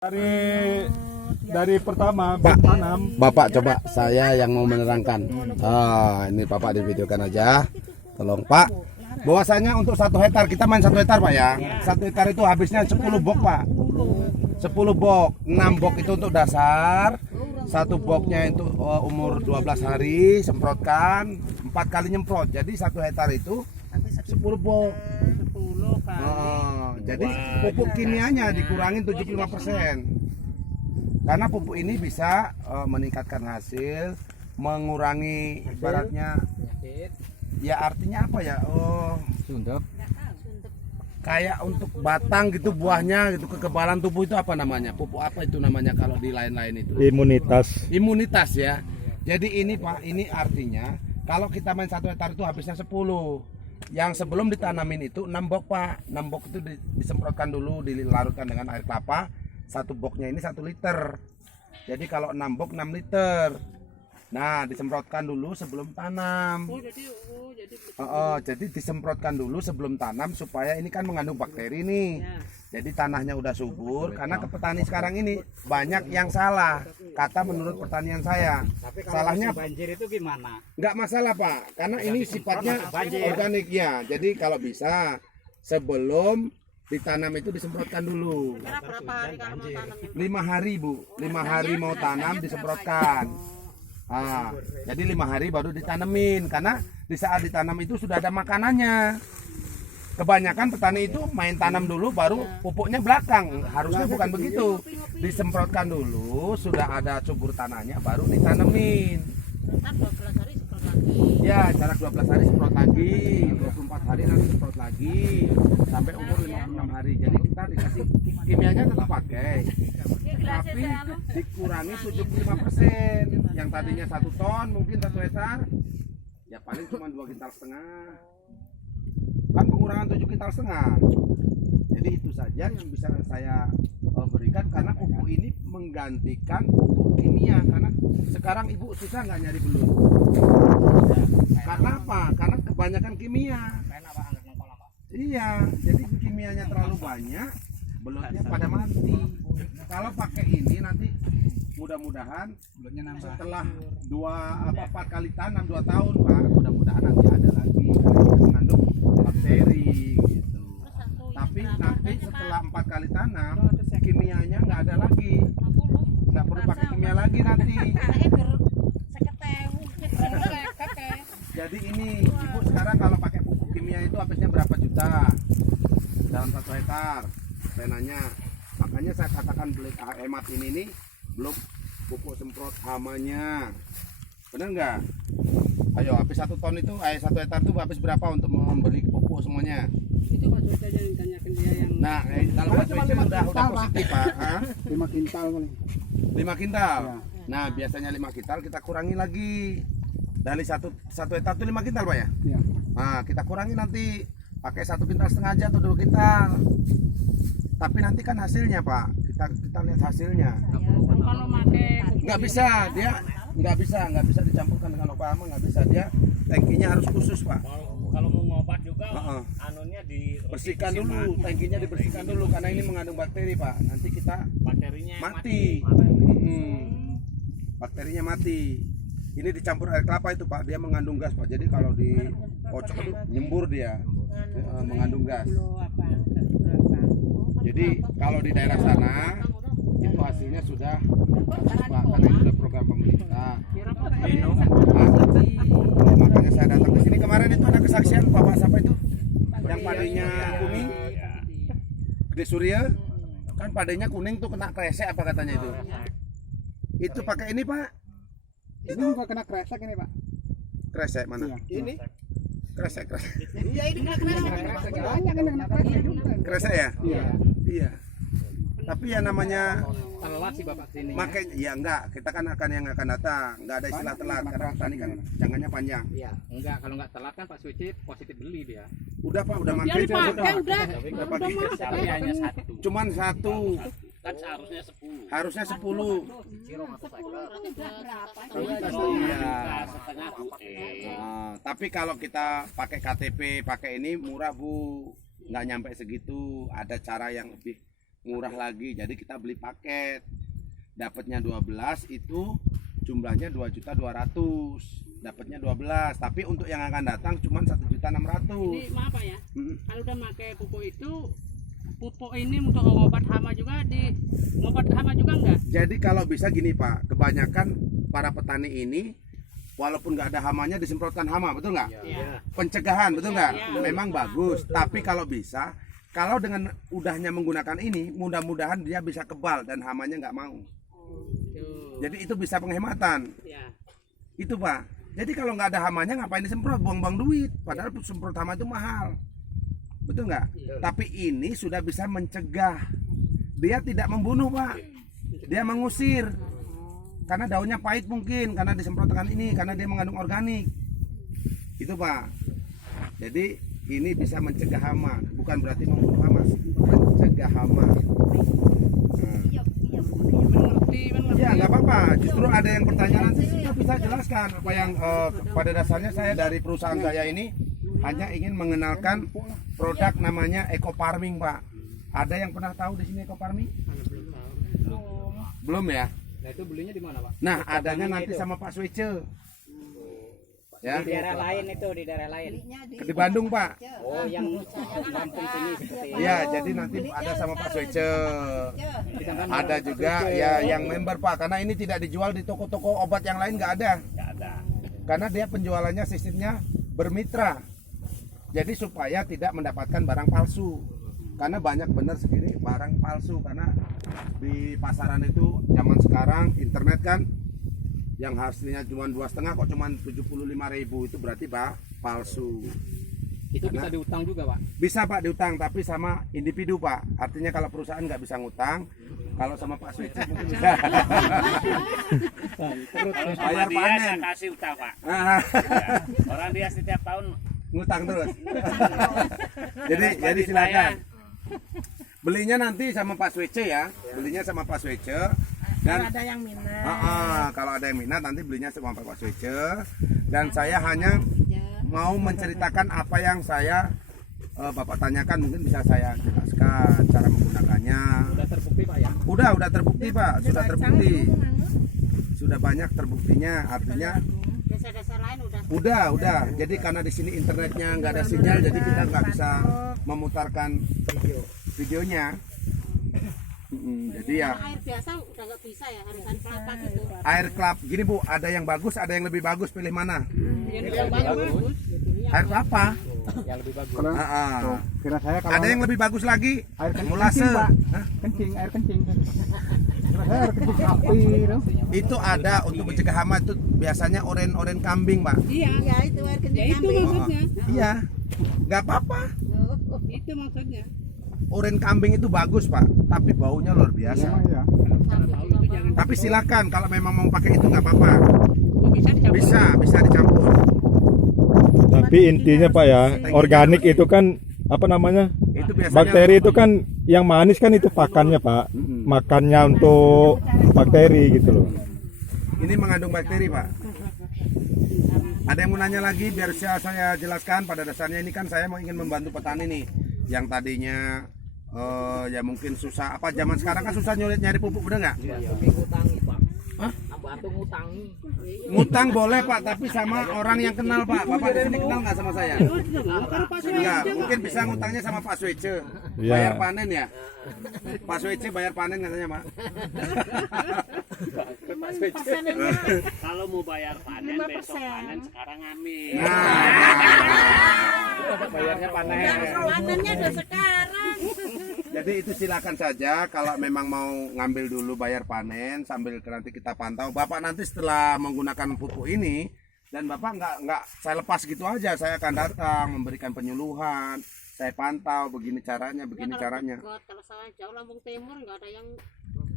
Dari pertama Pak, tanam. Bapak coba saya yang mau menerangkan. Ini Bapak divideokan aja. Tolong Pak. Bahwasanya untuk 1 hektar kita main 1 hektar Pak ya. 1 hektar itu habisnya 10 box Pak. 10 box, 6 box itu untuk dasar. 1 boxnya itu umur 12 hari semprotkan 4 kali nyemprot. Jadi 1 hektar itu 10 box. Jadi pupuk kimianya dikurangin 75%. Karena pupuk ini bisa meningkatkan hasil, mengurangi ibaratnya ya artinya apa ya? Kayak untuk batang gitu buahnya gitu, kekebalan tubuh itu apa namanya? Pupuk apa itu namanya kalau di lain-lain itu? Imunitas ya. Jadi ini Pak, ini artinya kalau kita main 1 hektar itu habisnya 10. Yang sebelum ditanamin itu 6 box Pak. 6 box itu disemprotkan dulu, dilarutkan dengan air kelapa. 1 boxnya ini 1 liter. Jadi kalau 6 box 6 liter. Nah, disemprotkan dulu sebelum tanam. Jadi disemprotkan dulu sebelum tanam supaya ini kan mengandung bakteri nih. Jadi tanahnya udah subur. Karena ke petani sekarang ini banyak yang salah. Kata menurut pertanian saya. Salahnya banjir itu gimana? nggak masalah Pak. Karena ini sifatnya organik ya. Jadi kalau bisa sebelum ditanam itu disemprotkan dulu. Berapa hari kalau mau tanam? 5 hari Bu. 5 hari mau tanam disemprotkan. Jadi 5 hari baru ditanemin. Karena di saat ditanam itu sudah ada makanannya. Kebanyakan petani itu main tanam dulu baru pupuknya belakang. Harusnya bukan begitu. Disemprotkan dulu, sudah ada subur tanahnya baru ditanemin. Ntar 12 hari semprot lagi. Ya, jarak 12 hari semprot lagi, 24 hari nanti semprot lagi sampai umur 56 hari. Jadi kita dikasih kimianya tetap pakai. Tapi dikurangi 75%. Yang tadinya 1 ton mungkin 1 hektar ya paling cuma 2,5 kintal. Kan pengurangan 7,5 kintal. Jadi itu saja yang bisa saya berikan karena pupuk ini menggantikan pupuk kimia. Karena sekarang ibu susah nggak nyari belut. Karena apa? Karena kebanyakan kimia. Iya, jadi kimianya terlalu banyak, belutnya pada mati. Kalau pakai ini nanti mudah-mudahan setelah 4 kali tanam 2 tahun Pak, mudah-mudahan nanti ada lagi yang mengandung bakteri gitu. Tapi nanti setelah 4 kali tanam kimianya nggak ada lagi, nggak perlu pakai kimia lagi nanti. Jadi ini ibu sekarang kalau pakai pupuk kimia itu habisnya berapa juta dalam 1 hektar? Saya nanya. Makanya saya katakan beli hemat ini nih belum pupuk semprot hamanya. Benar nggak? Ayo habis 1 ton itu, 1 hektar itu habis berapa untuk membeli pupuk semuanya? Itu Pak Cuaca yang ditanyakan dia yang. Nah, kalau Pak Cuaca udah positif Pak. 5 kintal paling. 5 kintal. Ya. Nah, biasanya 5 kintal kita kurangi lagi. Dari 1 hektar itu 5 kintal Pak ya? Ya. Nah, kita kurangi nanti pakai 1,5 kintal aja atau 2 kintal. Tapi nanti kan hasilnya Pak, kita lihat hasilnya. Kalau pakai Nggak bisa, dia nggak bisa dicampurkan dengan obat hama, nggak bisa. Dia tangkinya harus khusus Pak. Kalau mau ngobat juga anunya Bersihkan dulu, tangkinya dibersihkan dulu karena ini mengandung bakteri Pak. Nanti kita bakterinya mati. Bakterinya mati. Ini dicampur air kelapa itu Pak, dia mengandung gas Pak. Jadi kalau dikocok itu nyembur dia, mengandung gas. Jadi kalau di daerah sana itu hasilnya sudah bagus Pak, karena itu sudah program pemerintah. Makanya saya datang ke sini kemarin itu ada kesaksian Bapak siapa itu yang padanya kuning, Gede Surya, kan padanya kuning tuh kena kresek apa katanya itu. Itu pakai ini Pak. Ini juga kena kresek ini Pak. Kresek mana? Iya. Ini kresek. iya ini kresek. Banyak yang kena kresek. Kresek ya? Iya. Iya. Tapi ya namanya telat sih Bapak sini. makanya ya enggak, kita kan akan yang akan datang, enggak ada istilah telat karena petani kan jangannya panjang. Iya, enggak kalau enggak telat kan Pak Suci positif beli dia. Udah Pak, udah Dia mantap. dipakai udah. Udah pakai. Tapi hanya 1. Cuman 1. Kan seharusnya 10. Harusnya 10. Iya. Setengah Tapi kalau kita pakai KTP, pakai ini murah Bu. Nggak nyampe segitu, ada cara yang lebih murah lagi. Jadi kita beli paket. Dapatnya 12 itu jumlahnya 2.200.000. Dapatnya 12, tapi untuk yang akan datang cuma 1.600.000. Ini maaf Pak ya. Kalau udah pakai pupuk itu, pupuk ini untuk obat hama juga obat hama juga enggak? Jadi kalau bisa gini Pak, kebanyakan para petani ini walaupun nggak ada hamanya disemprotkan hama, betul nggak? Iya. Pencegahan, betul nggak? Iya. Memang bagus, tapi kalau bisa, kalau dengan udahnya menggunakan ini, mudah-mudahan dia bisa kebal dan hamanya nggak mau. Jadi itu bisa penghematan. Ya. Itu Pak. Jadi kalau nggak ada hamanya ngapain disemprot? Buang-buang duit. Padahal semprot hama itu mahal. Betul nggak? Tapi ini sudah bisa mencegah. Dia tidak membunuh Pak. Dia mengusir. Karena daunnya pahit mungkin. Karena disemprotkan ini. Karena dia mengandung organik. Itu Pak. Jadi ini bisa mencegah hama. Bukan berarti membunuh hama. Mencegah hama. Ya nggak apa-apa, justru ada yang pertanyaan nanti kita bisa jelaskan apa yang pada dasarnya saya dari perusahaan saya ini hanya ingin mengenalkan produk namanya eco farming Pak. Ada yang pernah tahu di sini eco farming? Belum ya? Nah itu belinya di mana Pak? Nah adanya nanti sama Pak Swece. Ya. Di daerah lain itu, di daerah lain. Di Bandung Pak. Oh yang kampung sini seperti itu. Ya jadi nanti ada sama Pak Swece. Ada juga ya yang member Pak, karena ini tidak dijual di toko-toko obat yang lain, nggak ada. Nggak ada. Karena dia penjualannya sistemnya bermitra. Jadi supaya tidak mendapatkan barang palsu. Karena banyak benar segini barang palsu, karena di pasaran itu zaman sekarang internet kan yang hasilnya cuma 2,5 kok cuma 75.000, itu berarti Pak palsu. Itu bisa diutang juga Pak? Bisa Pak diutang, tapi sama individu Pak. Artinya kalau perusahaan nggak bisa ngutang, kalau sama Pak Swece mungkin bisa. Kalau sama Bayar dia panen. saya kasih utang Pak. Orang dia setiap tahun Ngutang terus. jadi silakan. Belinya nanti sama Pak Swece ya. Belinya sama Pak Swece. Dan Ada yang minat. kalau ada yang minat nanti belinya sama Pak Swece. Dan saya hanya mau menceritakan apa yang saya Bapak tanyakan, mungkin bisa saya jelaskan cara menggunakannya. udah terbukti Pak ya? Udah terbukti Pak, sudah terbukti. Sudah banyak terbuktinya, artinya Desa-desa lain udah. udah. Jadi karena di sini internetnya nggak ada sinyal, jadi kita nggak bisa memutarkan videonya. Jadi ya Air biasa udah nggak bisa ya, harus air kelapa gitu. air kelapa gini Bu, ada yang bagus, ada yang lebih bagus, pilih mana? Yang bagus. Air kelapa. Yang lebih bagus. Kalau tuh, kira saya kalau Ada yang lebih bagus lagi, air mulase. kencing, Pak. Hah? Kencing, air kencing. Kira saya air kencing sapi itu. Itu ada untuk mencegah hama, itu biasanya oren kambing Pak. Iya, itu air kencing kambing. Maksudnya. Iya, nggak apa-apa. Itu maksudnya. Oren kambing itu bagus Pak, tapi baunya luar biasa. Iya. Tapi silakan kalau memang mau pakai itu nggak apa-apa. Bisa dicampur. Bisa dicampur. Tapi intinya Pak ya, organik itu kan apa namanya? Itu biasanya Bakteri itu kan yang manis kan itu pakannya Pak. Makannya untuk bakteri gitu loh. ini mengandung bakteri Pak. Ada yang mau nanya lagi biar saya jelaskan. Pada dasarnya ini kan saya mau ingin membantu petani nih yang tadinya ya mungkin susah, apa zaman sekarang kan susah nyari pupuk, bener nggak? Ngutangi Pak. Hah? Bantu ngutangi. Ngutang boleh Pak, tapi sama orang yang kenal Pak. Bapak di sini kenal nggak sama saya? Enggak, mungkin bisa ngutangnya sama Pak Swece. Iya. Bayar panen ya. Pak Swece bayar panen katanya Pak. Kalau mau bayar panen besok panen, sekarang amin. Bayarnya panen. Panennya udah sekarang. Jadi itu silakan saja kalau memang mau ngambil dulu bayar panen sambil nanti kita pantau. Bapak nanti setelah menggunakan pupuk ini dan Bapak nggak saya lepas gitu aja, saya akan datang memberikan penyuluhan, saya pantau begini caranya, begini caranya. Kalau saya jauh Lampung Timur nggak ada yang.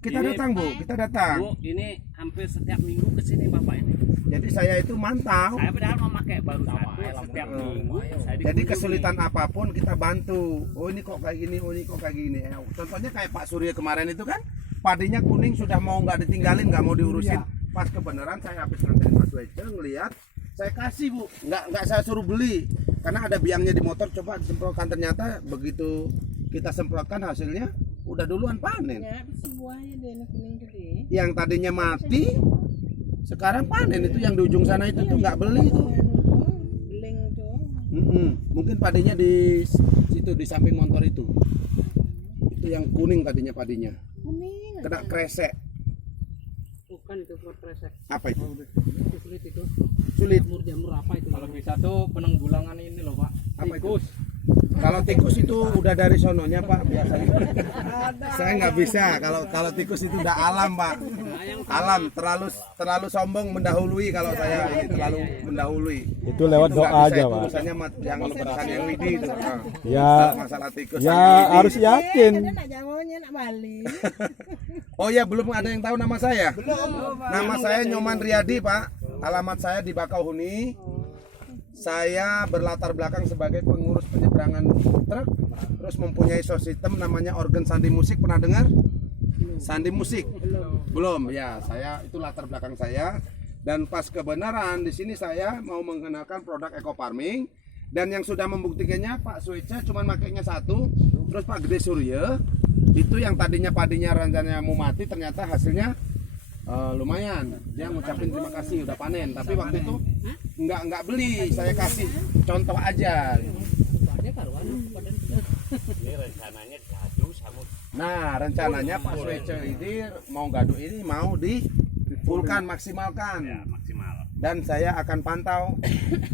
Kita Ini, datang Bu, kita datang. Bu, ini hampir setiap minggu ke sini Bapak ini. Jadi saya itu mantau. Saya padahal memakai baru satu setiap minggu. Saya Jadi dikunjungi. kesulitan apapun kita bantu. Oh ini kok kayak gini, oh ini kok kayak gini. Contohnya kayak Pak Surya kemarin itu kan, padinya kuning sudah mau nggak ditinggalin, nggak mau diurusin. Pas kebenaran saya habis nganterin Mas Wece ngelihat, saya kasih Bu, nggak saya suruh beli, karena ada biangnya di motor. Coba disemprotkan, ternyata begitu kita semprotkan hasilnya, udah duluan panen. Ya, semuanya deh kuning gede. Yang tadinya mati sekarang panen. Itu yang di ujung sana itu tuh nggak beli itu. Beling tuh. Mungkin padinya di situ di samping motor itu. Itu yang kuning tadinya padinya. Kuning. Kena kresek. Bukan itu buat kresek. Apa itu? Itu sulit itu. Sulit. Jamur apa itu? Kalau bisa tuh penanggulangan ini loh Pak. Apa itu? Kalau tikus itu udah dari sononya Pak biasanya. Saya nggak bisa. Kalau tikus itu udah alam Pak. Alam terlalu sombong mendahului kalau saya ini terlalu mendahului. Itu lewat Itu nggak doa bisa, aja itu Pak. urusannya yang urusan yang Widi itu. Ya, Masalah tikus. ya sama Widi. harus yakin. Ada nak jamunya nak Bali. Oh ya belum ada yang tahu nama saya. Nama saya Nyoman Riyadi Pak. Alamat saya di Bakauheni. Saya berlatar belakang sebagai pengurus penyeberangan truk, terus mempunyai sound system namanya organ sandi musik. Pernah dengar? Sandi musik? Belum. Ya, saya itu latar belakang saya. Dan pas kebenaran di sini saya mau mengenalkan produk eco farming. Dan yang sudah membuktikannya Pak Suica cuma makainya satu. Terus Pak Gede Surya itu yang tadinya padinya rencananya mau mati ternyata hasilnya lumayan. Dia ngucapin terima kasih udah panen. Tapi waktu itu nggak beli, saya kasih contoh aja. Ini rencananya gaduh sama Nah rencananya Pak Suica ini mau gaduh ini mau di fullkan maksimalkan. ya maksimal. Dan saya akan pantau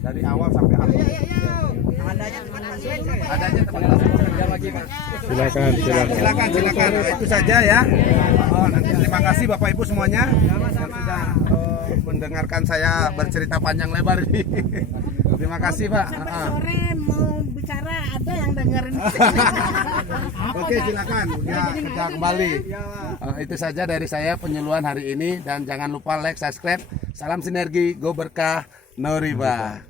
dari awal sampai akhir. Adanya teman lagi Pak. Silakan. Silakan. Nah, itu saja ya. Nanti terima kasih Bapak Ibu semuanya yang sudah mendengarkan saya bercerita panjang lebar ini. Terima kasih Pak. Sampai sore mau bicara ada yang dengerin. Oke silakan. Ya kita kembali. Itu saja dari saya penyuluhan hari ini dan jangan lupa like, subscribe. Salam sinergi, go berkah, no riba.